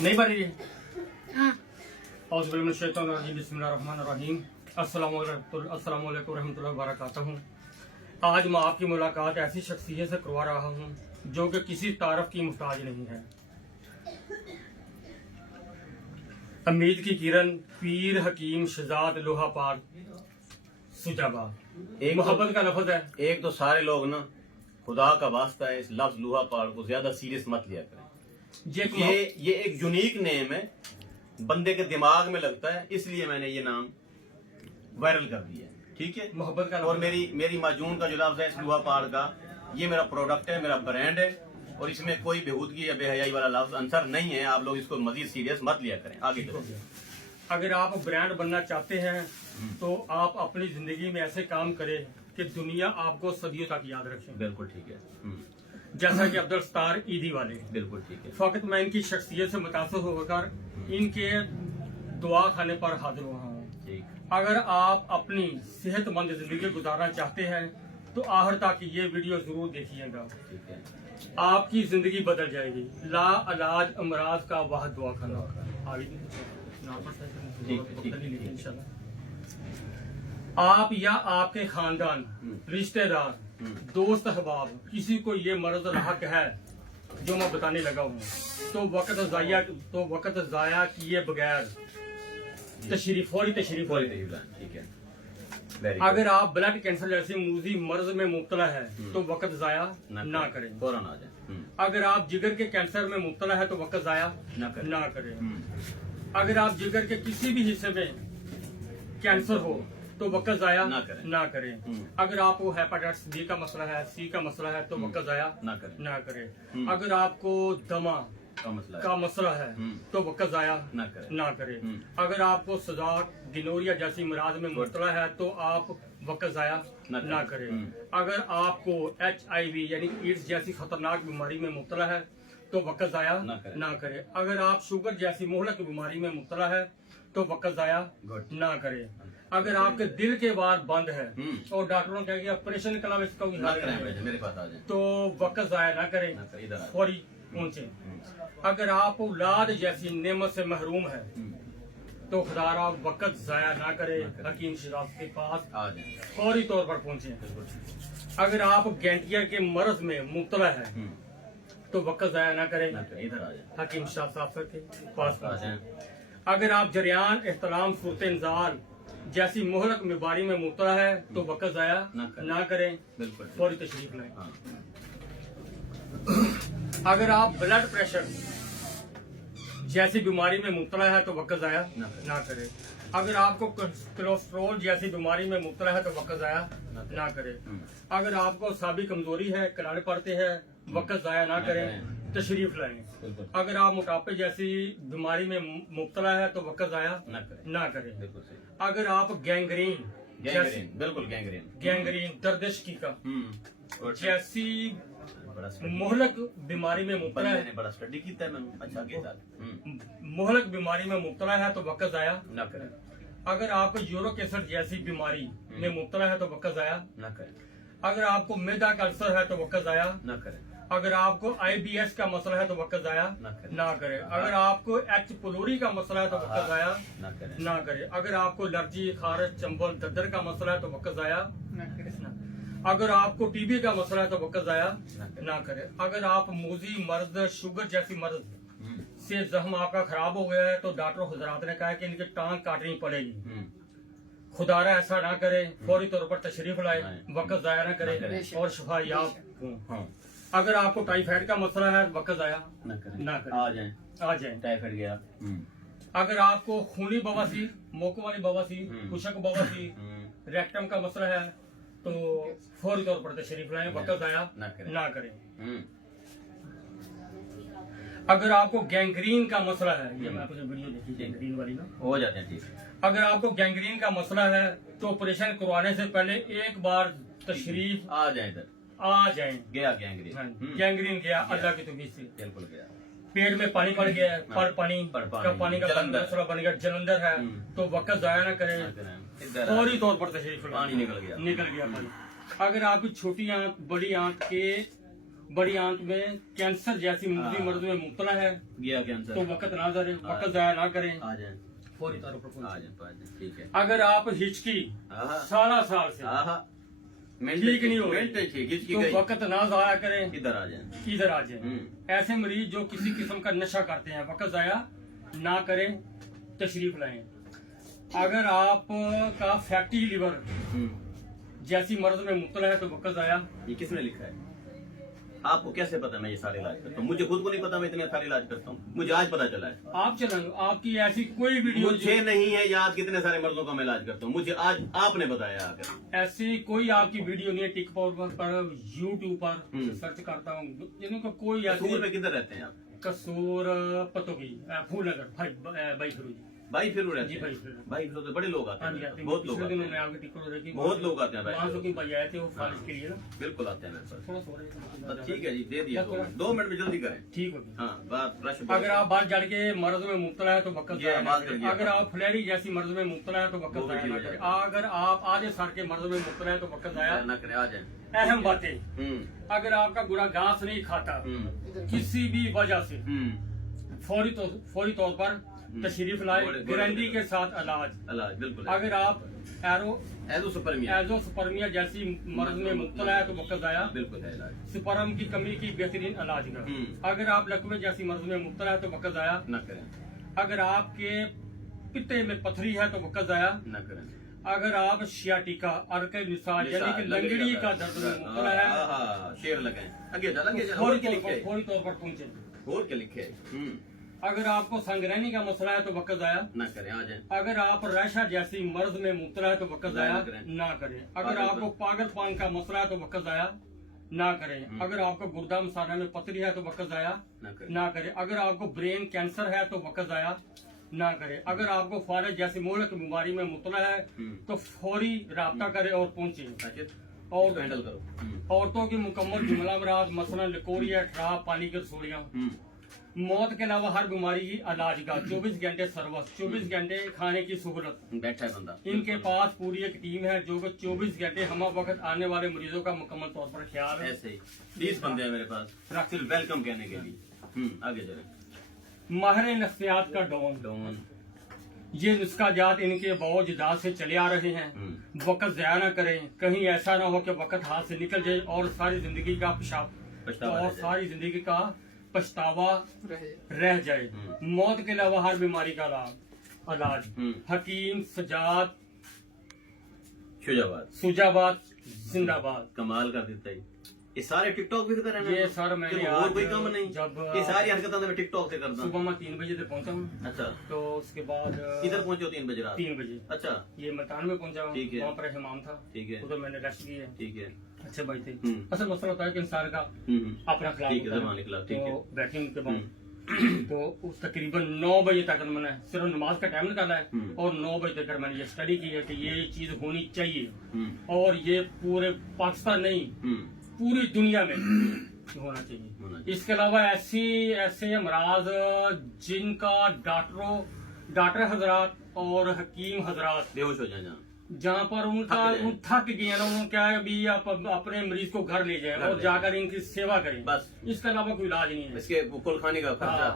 नहीं पढ़ रही है? हाँ। बिस्मिल्लाहिर्रहमानिर्रहीम। अस्सलामु अलैकुम रहमतुल्लाहि व बरकातहू। आज मैं आपकी मुलाकात ऐसी शख्सियत से करवा रहा हूँ जो कि किसी तारफ की मुहताज नहीं है। उम्मीद की किरण, पीर हकीम शहजाद लोहा पार सुजाबाद। एक मोहब्बत का लफ्ज है। एक तो सारे लोग ना खुदा का वास्ता है इस लफ्ज लोहा पाड़ को ज्यादा सीरियस मत लिया करें। ये एक यूनिक नेम है, बंदे के दिमाग में लगता है, इसलिए मैंने ये नाम वायरल कर दिया है। ठीक है, मोहब्बत का और मेरी माजून का जो लफ्ज है इस लोहा पाड़ का, ये मेरा प्रोडक्ट है, मेरा ब्रांड है, और इसमें कोई बेहूदगी या बेहयाई वाला लफ्ज आंसर नहीं है। आप लोग इसको मजीद सीरियस मत लिया करें। आगे चलो। अगर आप ब्रांड बनना चाहते हैं तो आप अपनी जिंदगी में ऐसे काम करें कि दुनिया आपको सदियों तक याद रखे। बिल्कुल ठीक है। जैसा कि अब्दुल सत्तार ईदी वाले। बिल्कुल ठीक है। फकत मैं इनकी शख्सियत से मुतासर होकर इनके दुआ खाने पर हाजिर हुआ हूँ। ठीक। अगर आप अपनी सेहतमंद जिंदगी गुजारना चाहते हैं तो आखिर तक ये वीडियो जरूर देखिएगा। ठीक है। आपकी जिंदगी बदल जाएगी। ला इलाज अमराज का वाह दुआ खाना। आप या आपके खानदान, रिश्तेदार, दोस्त अहबाब, किसी को ये मर्ज लाक है जो मैं बताने लगा हूँ तो वक्त जाया किए बगैर फौरी तशरीफ। ठीक है। अगर आप ब्लड कैंसर जैसी मूजी मर्ज में मुब्तला है तो वक्त जाया ना करें। फौरन आ जाए। अगर आप जिगर के कैंसर में मुब्तला है तो वक्त जाया ना करें। अगर आप जिगर के किसी भी हिस्से में कैंसर हो तो वक्त जाया ना करें। अगर आपको हेपेटाइटिस बी का मसला है, सी का मसला है तो वक्त जाया ना करें। अगर आपको दमा का मसला है तो वक्त जाया ना करें। अगर आपको सजाक, गिनोरिया जैसी मराज में मुब्तला है तो आप वक्त जाया ना करें। अगर आपको HIV यानी एड्स जैसी खतरनाक बीमारी में मुब्तला है तो वक्त जाया ना करें। अगर आप शुगर जैसी मोहलक बीमारी में मुब्तला है तो वक्त जाया ना करें। अगर आपके दिल के वार बंद है और डॉक्टरों ने कहा कि ऑपरेशन के अलावा इसका मेरे पास आ जाए तो वक्त जाया ना करें, फौरी पहुंचे। अगर आप औलाद जैसी नेमत से महरूम है तो खुदारा वक्त जाया ना करे, हकीम शहजाद के पास आ जाए, फौरी तौर पर पहुंचे। अगर आप गैंटिया के मर्ज में मुब्तला है तो वक्त जाया ना करें, इधर आ जाए, हकीम शहजाद के पास आ जाए। अगर आप जरियान, एहतलाम, सूरत इंजार जैसी मोहलक बीमारी में मुब्तला है तो वक्त जाया ना करें, फौरी तशरीफ लाएं। अगर आप ब्लड प्रेशर जैसी बीमारी में मुब्तला है तो वक्त जाया ना करें। अगर आपको कोलेस्ट्रोल जैसी बीमारी में मुब्तला है तो वक्त जाया ना करें। अगर आपको साबी कमजोरी है, कराने पड़ते हैं, वक्त जाया ना करें, तशरीफ लाएं। अगर आप मोटापे जैसी बीमारी में मुब्तला है तो वक्त जाया ना करें। अगर आप गैंग्रीन दर्दिश का जैसी मोहलक बीमारी में मुब्तला है, बड़ा स्टडी किया है मैंने। अच्छा, मोहलक बीमारी में मुब्तला है तो वक्त जाया ना करें। अगर आपको यूरिक एसिड जैसी बीमारी में मुब्तला है तो वक्त जाया ना करें। अगर आपको मैदा का अल्सर है तो वक्त जाया ना करें। अगर आपको IBS का मसला है तो वक्त जाया ना करें। अगर आपको H pylori का मसला है तो वक्त जाया ना करें। अगर आपको एलर्जी, खारश, चंबल, दद्दर का मसला है तो वक्त जाया ना करें। अगर आपको TB का मसला है तो वक्त जाया ना करें। अगर आप मूजी मर्ज, शुगर जैसी मर्ज से जख्म आपका खराब हो गया है तो डॉक्टर हजरात ने कहा कि इनकी टांग काटनी पड़ेगी। खुदारा ऐसा ना करे, फौरी तौर पर तशरीफ लाए, वक्त जाया ना करे और शिफा याब हो। अगर आपको टाइफाइड का मसला है वक्त जाया ना करें, आ जाए। टाइफाइड गया। अगर आपको खूनी बवासीर, मोको वाली बवासीर, खुशक बवासीर, रेक्टम का मसला है तो फौरी तौर पर तशरीफ लाएं, वक्त जाया ना करें। अगर आपको गैंग्रीन का मसला है, ये मैं आपको वीडियो देखी गैंग्रीन वाली ना, हो जाते हैं ठीक। अगर आपको गैंग्रीन का मसला है तो ऑपरेशन करवाने से पहले एक बार तशरीफ आ जाए, इधर आ जाए। गया गैंग्रीन, गैंग्रीन गया अल्लाह की तौफीक से। बिल्कुल गया। पेट में पानी पड़ गया है, पानी का मसला बन गया, जलंधर है तो वक्त जाया ना करें, फौरी तौर पर तशरीफ पानी निकल गया पानी। अगर आपकी छोटी आंत, बड़ी आंत के बड़ी आंत में कैंसर जैसी मुख्तलिफ मर्ज में मुब्तला है गया कैंसर, तो वक्त ना करें, वक्त जाया ना करें, आ जाए फौरी तौर पर आ जाए, ठीक है। अगर आप हिचकी आहा, 16 साल से ठीक नहीं हो रही तो वक्त ना जाया करें, इधर आ जाए, इधर आ जाए। ऐसे मरीज जो किसी किस्म का नशा करते हैं वक्त जाया ना करें, तशरीफ लाएं। अगर आप का फैटी लिवर जैसी मर्ज में मुब्तला है तो वक्त जाया। ये किसने लिखा है? आपको कैसे पता मैं ये सारे इलाज करता हूँ? मुझे खुद को नहीं पता मैं इतने सारे इलाज करता हूँ, मुझे आज पता चला है। आप चलो, आपकी ऐसी कोई वीडियो मुझे नहीं है याद कितने सारे मर्जों का मैं इलाज करता हूँ, मुझे आज आपने बताया आकर। ऐसी कोई आपकी वीडियो नहीं है टिकटॉक पर, यूट्यूब पर सर्च करता हूँ जिनका कोई कसूर में किधर रहते हैं आप? कसूर पतोगी फूल नगर भाई फिरोजी भाई फिर रहते जी हैं। भाई फिर भाई फिर तो बड़े लोग आते हैं, बहुत लोग आते हैं, आपके टिकटॉक देखी बहुत लोग आते हैं भाई, वहाँ से कोई भाई आए थे वो फारिश के लिए ना, बिल्कुल आते हैं मेरे पास। थोड़ा सो रहे थे। बस ठीक है जी, दे दिया 2 मिनट में, जल्दी करें। ठीक होगी। हाँ, बात रश अगर आप बाल जड़ के मर्ज में मुब्तला है तो वक्त ये जाया ना बात करें। करिए। अगर आप फ्लैरी जैसी मर्ज में मुब्तला है तो वक्त वो भी जाया ठीक ना हो करें। जाएगा। अगर आप आधे सर के मर्ज में मुब्तला है तो वक्त जाया ना करें, आ जाए। अहम बातें, अगर आपका गुड़ा घास नहीं खाता किसी भी वजह से फौरी तौर पर तशरीफ लाए, गारंटी के साथ इलाज बिल्कुल। अगर आप एजोस्पर्मिया जैसी मर्ज में मुब्तला है तो वक्त जाया, बिल्कुल है इलाज, स्पर्म की कमी की बेहतरीन इलाज का। अगर आप लकवे जैसी मर्ज में मुब्तला है तो वक्त जाया न करें। अगर आपके पित्ते में पथरी है तो वक्त जाया न करें। अगर आप शियाटिका अर्के निसार यानी कि लंगड़ी का दर्द में मुब्तला है, शेर लगाएं, आगे चल, आगे चल, फौरी तौर पर पहुंचे। और क्या लिखे? अगर आपको संग्रहणी का मसला है तो वक्त जाया ना करें, आ जाए। अगर आप रेशा जैसी मर्ज में मुब्तला है तो वक्त जाया ना करें। अगर आपको पागलपन का मसला है तो वक्त जाया ना करें। अगर आपको गुर्दा मसाना में पथरी है तो वक्त जाया ना करें। अगर आपको ब्रेन कैंसर है तो वक्त जाया ना करें। अगर आपको फारज जैसी मोहलक बीमारी में मुब्तला है तो फौरी राब्ता करें और पहुंचे। और हैंडल करो। औरतों की मुकम्मल जुमलावरात मसलन लिकोरिया, ठराब, पानी की रसोड़ियाँ, मौत के अलावा हर बीमारी की इलाज का 24 घंटे सर्विस, 24 घंटे खाने की सहूलत, बैठा है बंदा। इनके पास पूरी एक टीम है जो कि 24 घंटे हम वक्त आने वाले मरीजों का मुकम्मल तौर पर ख्याल है। ऐसे ही 30 बंदे हैं मेरे पास सिर्फ वेलकम कहने के लिए। आगे चले। माहिर नफ्सियात का डॉन, ये नुस्खा जात इनके बहुत जात से चले आ रहे हैं। वक्त ज़ाया न करें, कहीं ऐसा ना हो कि वक्त हाथ से निकल जाए और सारी जिंदगी का पछतावा रह जाए। मौत के अलावा हर बीमारी का इलाज हकीम सजाद सुजाबाद जिंदाबाद। कमाल कर देता है। ये सारे टिकटॉक भी करते रहना। ये सर मैंने और कोई काम नहीं, जब ये सारी हरकतें मैं टिकटॉक से करता हूँ। सुबह मैं 3 बजे तक पहुंचा हूँ। अच्छा, तो उसके बाद इधर पहुंचे हो 3 बजे रात? 3 बजे। अच्छा, ये मकान में पहुंचा हूँ, ठीक है। वहाँ पर हिमाम था, ठीक है, उधर मैंने रेस्ट की है, ठीक है, अच्छे भाई थे। असल मसला होता है कि इंसान का अपना खिलाफ ठीक है, तो बैठे उनके बाद तो उस तकरीबन 9 बजे तक मैंने सिर्फ नमाज का टाइम निकाला है और 9 बजे तक मैंने ये स्टडी की है कि ये चीज होनी चाहिए और ये पूरे पाकिस्तान नहीं पूरी दुनिया में होना चाहिए। इसके अलावा ऐसे अमराज जिनका डॉक्टर हजरात और हकीम हजरात बेहोश हो जाए जहाँ पर उनका थक गए ना, उन्होंने क्या है अभी आप अपने मरीज को घर ले जाए और जाकर इनकी सेवा करें, बस इसके अलावा कोई इलाज नहीं है। इसके कुलखानी का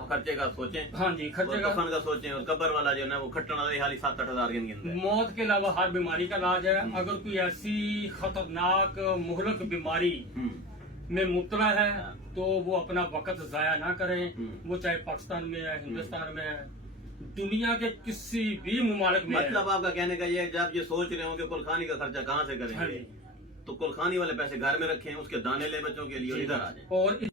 खर्चे का सोचें। हाँ जी, खर्चे का सोचें। और कब्र वाला जो है वो खट्टन 7-8 हजार के। मौत के अलावा हर बीमारी का इलाज है। अगर कोई ऐसी खतरनाक मुहलक बीमारी में मुब्तला है तो वो अपना वक्त जाया ना करें, वो चाहे पाकिस्तान में है, हिंदुस्तान में है, दुनिया के किसी भी मुमालिक में। मतलब आपका कहने का ये, जब ये सोच रहे हो कि कुलखानी का खर्चा कहाँ से करेंगे, तो कुलखानी वाले पैसे घर में रखें, उसके दाने ले बच्चों के लिए, इधर आ जाए। और